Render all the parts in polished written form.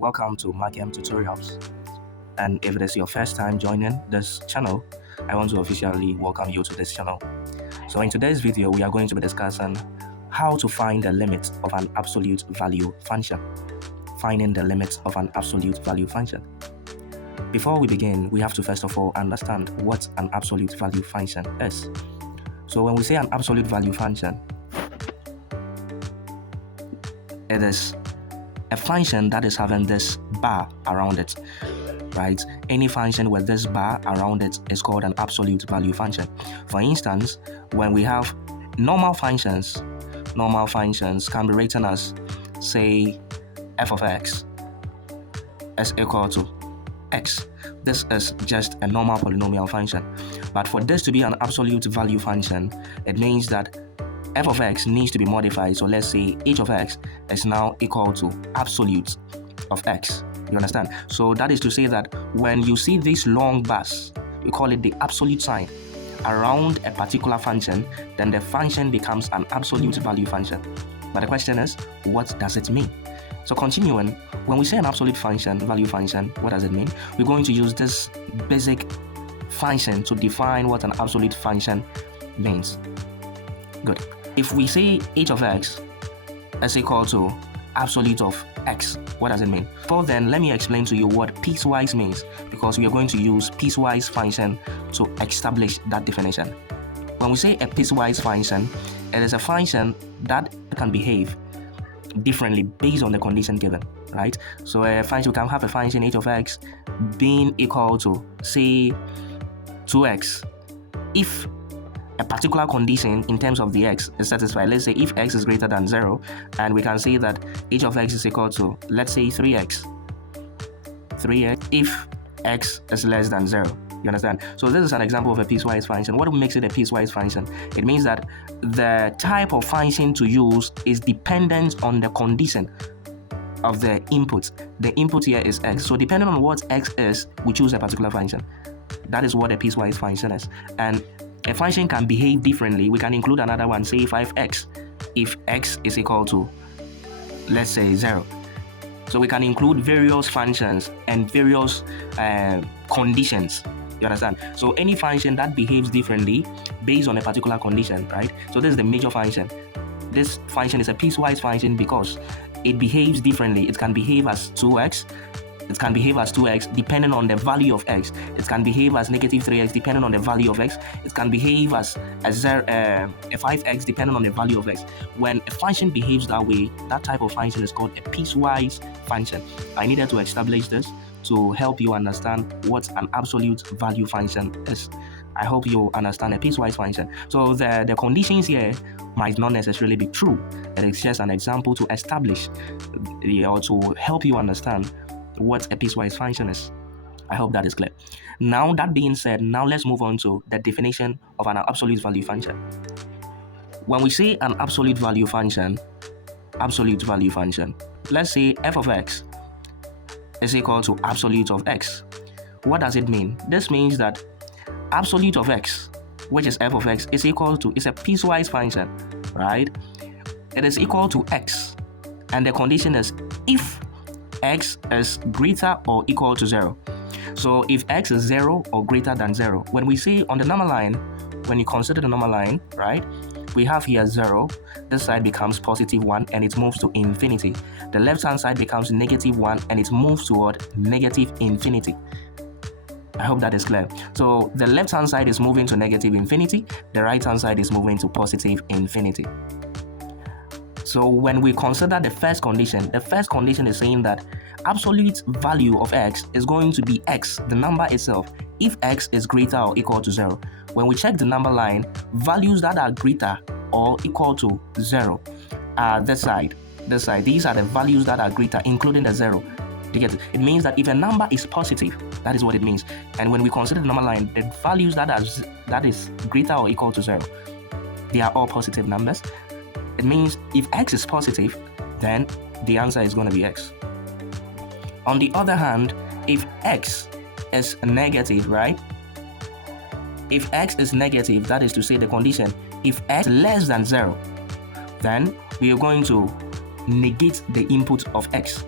Welcome to MACHEM Tutorials. And if it is your first time joining this channel, I want to officially welcome you to this channel. So in today's video, we are going to be discussing how to find the limit of an absolute value function. Finding the limit of an absolute value function. Before we begin, we have to first of all understand what an absolute value function is. So when we say an absolute value function, it is a function that is having this bar around it, right? Any function with this bar around it is called an absolute value function. For instance, when we have normal functions can be written as, say, f of x is equal to x. This is just a normal polynomial function. But for this to be an absolute value function, it means that f of x needs to be modified. So let's say h of x is now equal to absolute of x. You understand? So that is to say that when you see this long bars, you call it the absolute sign around a particular function, then the function becomes an absolute value function. But the question is, what does it mean? So continuing, when we say an absolute function, value function, what does it mean? We're going to use this basic function to define what an absolute function means. Good. If we say h of x is equal to absolute of x, what does it mean? Well, then let me explain to you what piecewise means, because we are going to use piecewise function to establish that definition. When we say a piecewise function, it is a function that can behave differently based on the condition given, right? So a function, we can have a function h of x being equal to, say, 2x if a particular condition in terms of the x is satisfied. Let's say if x is greater than 0, and we can say that h of x is equal to, let's say, 3x if x is less than 0. You understand? So this is an example of a piecewise function. What makes it a piecewise function? It means that the type of function to use is dependent on the condition of the input. The input here is x. So depending on what x is, we choose a particular function. That is what a piecewise function is. And a function can behave differently. We can include another one, say 5x, if x is equal to, let's say, 0. So we can include various functions and various conditions. You understand? So any function that behaves differently based on a particular condition, right? So this is the major function. This function is a piecewise function because it behaves differently. It can behave as 2x. It can behave as 2x depending on the value of x. It can behave as negative 3x depending on the value of x. It can behave as a 5x depending on the value of x. When a function behaves that way, that type of function is called a piecewise function. I needed to establish this to help you understand what an absolute value function is. I hope you understand a piecewise function. So the conditions here might not necessarily be true. It is just an example to establish or to help you understand what a piecewise function is. I hope that is clear. Now, that being said, now let's move on to the definition of an absolute value function. When we say an absolute value function, let's say f of x is equal to absolute of x. What does it mean? This means that absolute of x, which is f of x, is equal to, is a piecewise function, right? It is equal to x, and the condition is if x is greater or equal to 0. So if x is 0 or greater than 0, when we say on the number line, when you consider the number line, right, we have here 0, this side becomes positive 1 and it moves to infinity. The left hand side becomes negative 1 and it moves toward negative infinity. I hope that is clear. So the left hand side is moving to negative infinity, the right hand side is moving to positive infinity. So when we consider the first condition is saying that absolute value of x is going to be x, the number itself, if x is greater or equal to 0. When we check the number line, values that are greater or equal to 0 are this side. These are the values that are greater, including the 0. You get it? It means that if a number is positive, that is what it means. And when we consider the number line, the values that is greater or equal to 0, they are all positive numbers. It means if x is positive, then the answer is going to be x. On the other hand, if x is negative, right? If x is negative, that is to say the condition, if x is less than 0, then we are going to negate the input of x.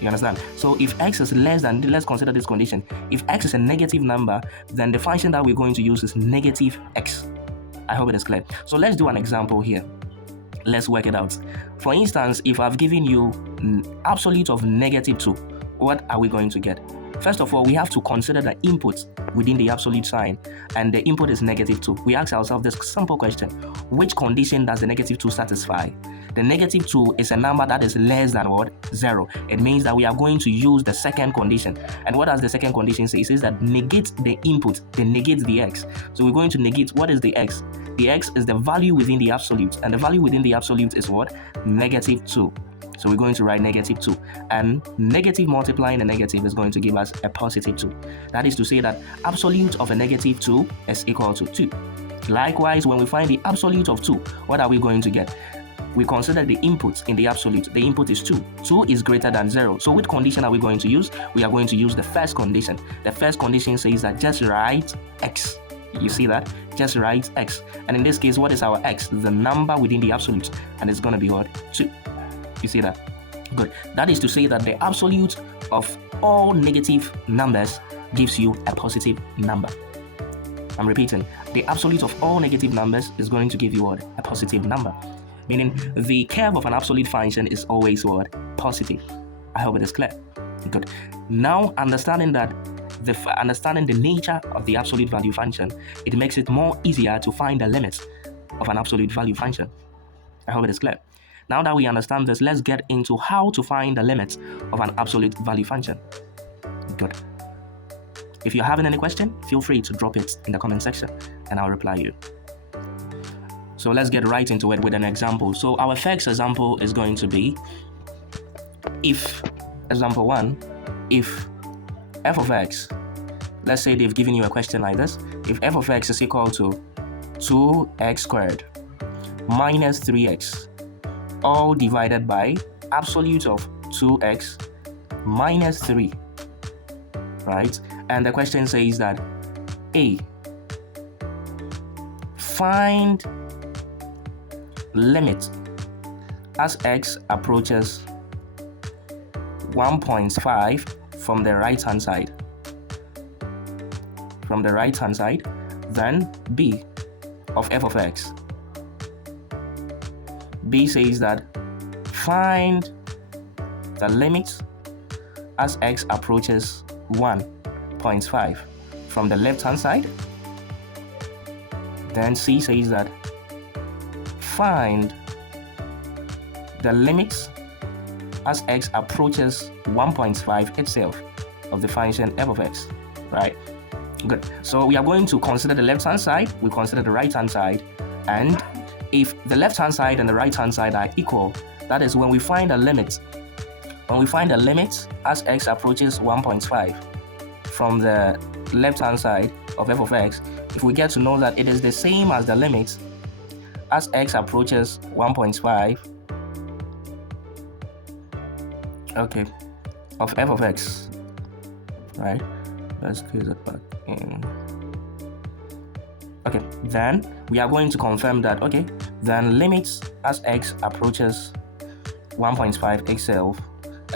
You understand? So if x is less than, let's consider this condition. If x is a negative number, then the function that we're going to use is negative x. I hope it is clear. So let's do an example here. Let's work it out. For instance, if I've given you absolute of -2, what are we going to get? First of all, we have to consider the input within the absolute sign, and the input is -2. We ask ourselves this simple question: which condition does the -2 satisfy? The -2 is a number that is less than what? 0. It means that we are going to use the second condition. And what does the second condition say? It says that negate the input, then negate the x. So we're going to negate, what is the x? The x is the value within the absolute, and the value within the absolute is what? -2. So we're going to write -2, and negative multiplying the negative is going to give us a +2. That is to say that absolute of a -2 is equal to 2. Likewise, when we find the absolute of 2, what are we going to get? We consider the input in the absolute. The input is 2. 2 is greater than 0. So which condition are we going to use? We are going to use the first condition. The first condition says that just write x. You see that? Just write x. And in this case, what is our x? The number within the absolute. And it's going to be what? 2. You see that? Good. That is to say that the absolute of all negative numbers gives you a positive number. I'm repeating. The absolute of all negative numbers is going to give you what? A positive number. Meaning the curve of an absolute function is always what? Positive. I hope it is clear. Good. Now, understanding the nature of the absolute value function, it makes it more easier to find the limits of an absolute value function. I hope it is clear. Now that we understand this, let's get into how to find the limits of an absolute value function. Good. If you're having any question, feel free to drop it in the comment section and I'll reply you. So let's get right into it with an example. So our first example is going to be if, example 1, if f of x, let's say they've given you a question like this, if f of x is equal to 2x squared minus 3x, all divided by absolute of 2x minus 3, right? And the question says that A, find limit as x approaches 1.5 from the right hand side. From the right hand side, then B of f of x. B says that find the limit as x approaches 1.5 from the left hand side. Then C says that find the limit as x approaches 1.5 itself of the function f of x, right? Good. So we are going to consider the left hand side, we consider the right hand side, and if the left hand side and the right hand side are equal, that is when we find a limit. When we find a limit as x approaches 1.5 from the left hand side of f of x, if we get to know that it is the same as the limit as x approaches 1.5, okay, of f of x, right? Let's close it back in. Okay, then we are going to confirm that, okay, then limits as x approaches 1.5 itself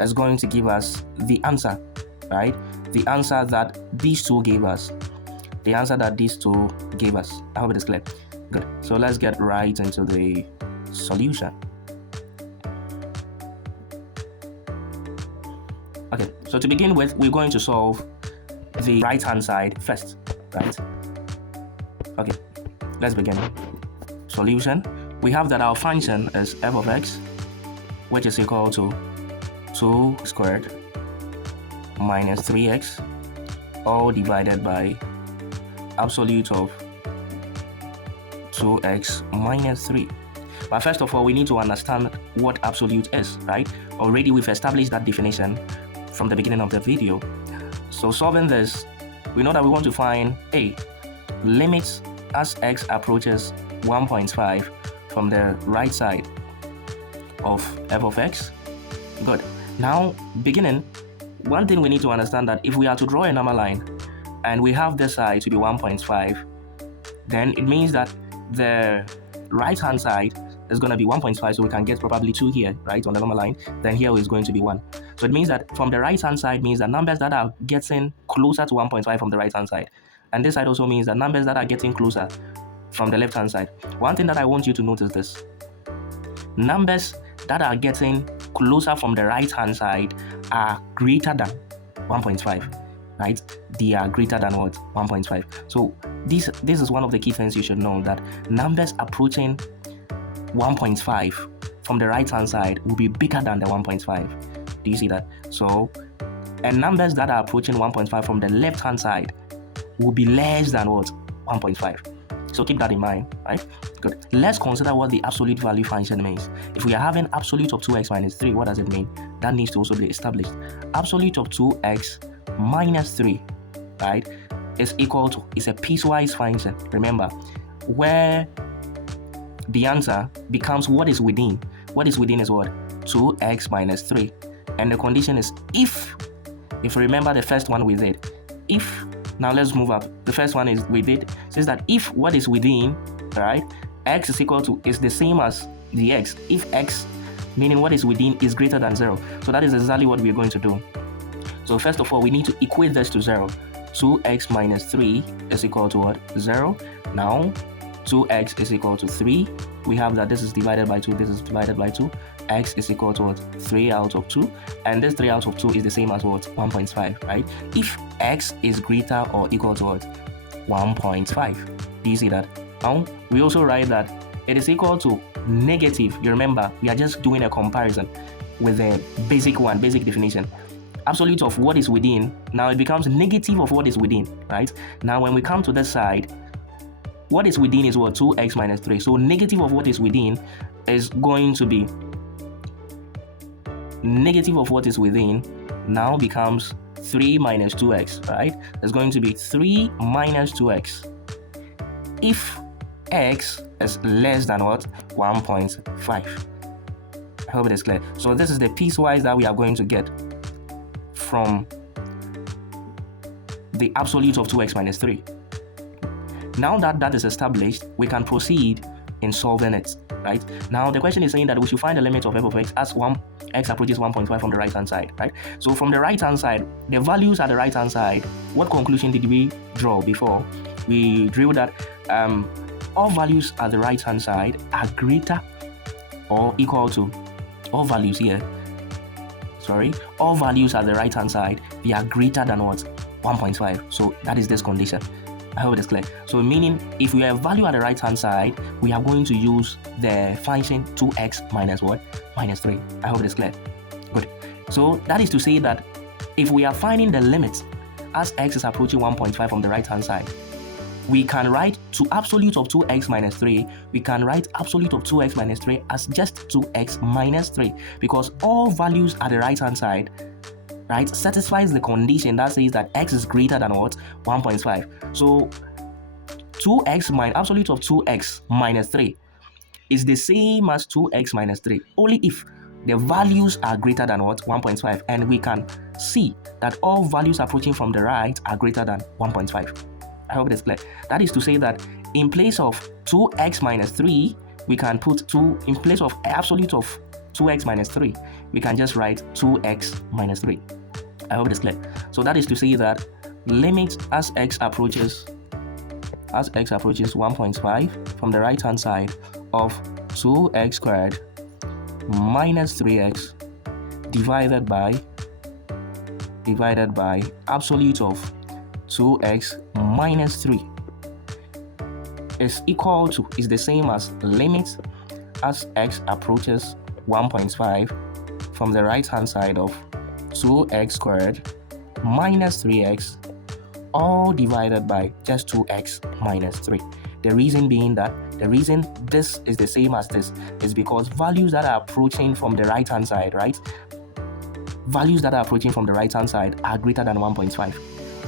is going to give us the answer, right? The answer that these two gave us. The answer that these two gave us. I hope it is clear. Good. So let's get right into the solution. Okay, so to begin with, we're going to solve the right hand side first, right? Okay, let's begin. Solution. We have that our function is f of x, which is equal to 2 squared minus 3x, all divided by absolute of 2x minus 3. But first of all, we need to understand what absolute is, right? Already we've established that definition from the beginning of the video. So solving this, we know that we want to find A, limits as x approaches 1.5 from the right side of f of x. Good. Now, beginning, one thing we need to understand that if we are to draw a number line and we have this side to be 1.5, then it means that the right hand side is going to be 1.5, so we can get probably 2 here, right, on the number line. Then here is going to be 1. So it means that from the right hand side means that numbers that are getting closer to 1.5 from the right hand side. And this side also means that numbers that are getting closer from the left hand side. One thing that I want you to notice this: numbers that are getting closer from the right hand side are greater than 1.5, right? They are greater than what? 1.5. So this is one of the key things you should know, that numbers approaching 1.5 from the right hand side will be bigger than the 1.5. Do you see that? So, and numbers that are approaching 1.5 from the left hand side will be less than what? 1.5. So keep that in mind, right? Good. Let's consider what the absolute value function means. If we are having absolute of 2x minus 3, what does it mean? That needs to also be established. Absolute of 2x minus 3, right, is equal to, is a piecewise function. Remember, where the answer becomes what is within. What is within is what? 2x minus 3. And the condition is if you remember the first one we did. If, now let's move up. The first one is we did, says that if what is within, right, x is equal to, is the same as the x. If x, meaning what is within, is greater than 0. So that is exactly what we're going to do. So first of all, we need to equate this to 0. 2x minus 3 is equal to what? 0. Now, 2x is equal to 3. We have that this is divided by 2, this is divided by 2. X is equal to what? 3 out of 2. And this 3 out of 2 is the same as what? 1.5, right? If x is greater or equal to what? 1.5. Do you see that? Now, we also write that it is equal to negative. You remember, we are just doing a comparison with the basic one, basic definition. Absolute of what is within, now it becomes negative of what is within, right? Now, when we come to this side, what is within is what? 2x minus 3. So negative of what is within is going to be negative of what is within now becomes 3 minus 2x, right? It's going to be 3 minus 2x if x is less than what? 1.5. I hope it is clear. So this is the piecewise that we are going to get from the absolute of 2x minus 3. Now that that is established, we can proceed in solving it, right? Now the question is saying that we should find the limit of f of x as x approaches 1.5 from the right hand side, right? So from the right hand side, the values at the right hand side, what conclusion did we draw before? We drew that all values at the right hand side are greater or equal to, all values here, all values at the right hand side, they are greater than what? 1.5. So that is this condition. I hope it is clear. So meaning if we have value at the right hand side, we are going to use the function 2x minus what? Minus 3. I hope it is clear. Good. So that is to say that if we are finding the limit as x is approaching 1.5 from the right hand side, we can write to absolute of 2x minus 3, we can write absolute of 2x minus 3 as just 2x minus 3, because all values at the right hand side, right, satisfies the condition that says that x is greater than what? 1.5. So 2x minus absolute of 2x minus 3 is the same as 2x minus 3, only if the values are greater than what? 1.5. And we can see that all values approaching from the right are greater than 1.5. I hope it is clear. That is to say that in place of 2x minus 3, we can put 2, in place of absolute of 2x minus 3, we can just write 2x minus 3. I hope it is clear. So that is to say that limit as x approaches 1.5 from the right hand side of 2x squared minus 3x divided by absolute of 2x minus 3 is equal to, is the same as limit as x approaches 1.5 from the right hand side of 2x squared minus 3x all divided by just 2x minus 3. The reason being that, the reason this is the same as this is because values that are approaching from the right hand side, right? Values that are approaching from the right hand side are greater than 1.5.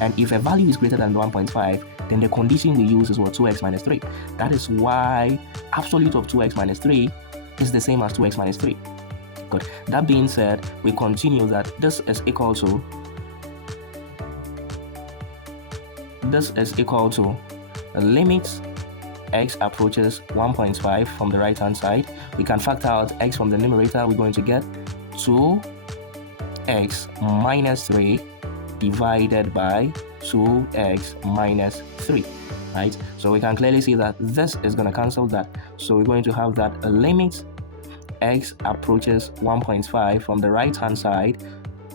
And if a value is greater than 1.5, then the condition we use is what? 2x minus 3. That is why absolute of 2x minus 3 is the same as 2x minus 3. Good. That being said, we continue that this is equal to a limit x approaches 1.5 from the right hand side, we can factor out x from the numerator. We're going to get 2x minus 3 divided by 2x minus 3, right? So we can clearly see that this is going to cancel that. So we're going to have that limit x approaches 1.5 from the right hand side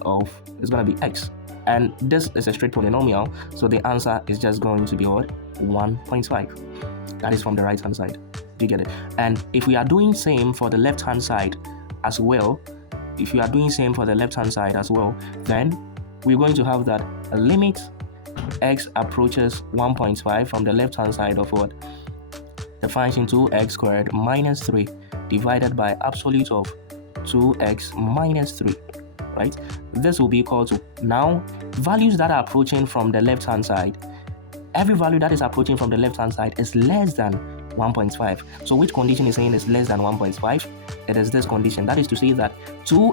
of, it's going to be x, and this is a straight polynomial, so the answer is just going to be what? 1.5. That is from the right hand side. Do you get it? And if we are doing same for the left hand side as well, then we're going to have that limit x approaches 1.5 from the left hand side of what? The function 2x squared minus 3 divided by absolute of 2x minus 3, right? This will be equal to, now values that are approaching from the left hand side, every value that is approaching from the left hand side is less than 1.5. So which condition is saying is less than 1.5? It is this condition. That is to say that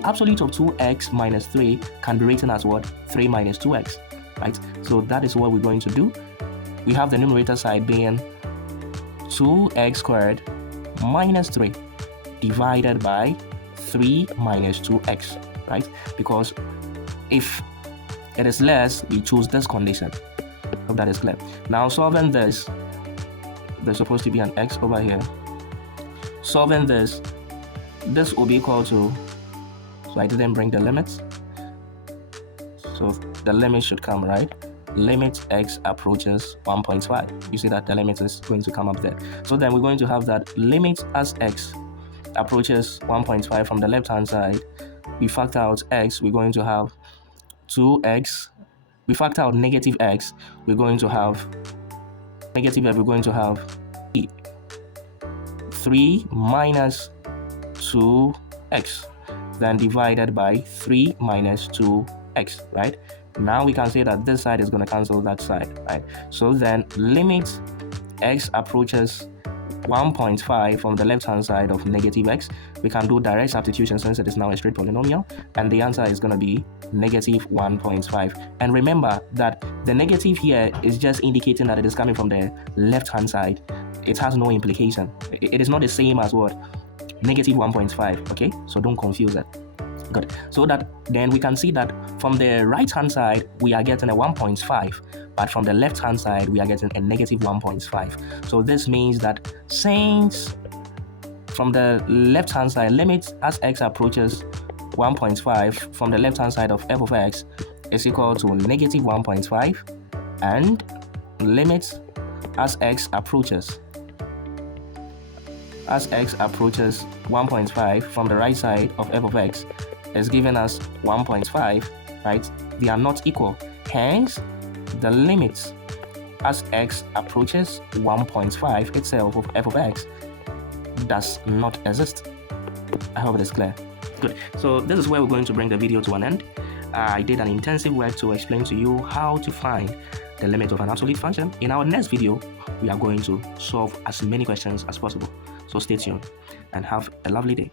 absolute of 2x minus 3 can be written as what? 3 minus 2x, right? So that is what we're going to do. We have the numerator side being 2x squared minus 3 divided by 3 minus 2x, right? Because if it is less, we choose this condition. Hope that is clear. Now solving this, there's supposed to be an x over here. Solving this will be equal to, so I didn't bring the limits, so the limit should come, right? Limit x approaches 1.5. You see that the limit is going to come up there. So then we're going to have that limit as x approaches 1.5 from the left hand side. We factor out x, we're going to have 2x. We factor out negative x, we're going to have negative f, we're going to have 3 minus 2x, then divided by 3 minus 2x, right? Now we can say that this side is going to cancel that side, right? So then limit x approaches 1.5 from the left hand side of negative x, we can do direct substitution since it is now a straight polynomial, and the answer is going to be negative 1.5. And remember that the negative here is just indicating that it is coming from the left hand side. It has no implication. It is not the same as what? Negative 1.5. Okay, so don't confuse it. Good. So that then we can see that from the right hand side we are getting a 1.5, but from the left hand side we are getting a negative 1.5. So this means that since from the left hand side, limit as x approaches 1.5 from the left hand side of f of x is equal to negative 1.5, and limit as x approaches 1.5 from the right side of f of x is given as 1.5, right? They are not equal. Hence, the limit as x approaches 1.5 itself of f of x does not exist. I hope it is clear. Good. So this is where we're going to bring the video to an end. I did an intensive work to explain to you how to find the limit of an absolute function. In our next video, we are going to solve as many questions as possible. So stay tuned and have a lovely day.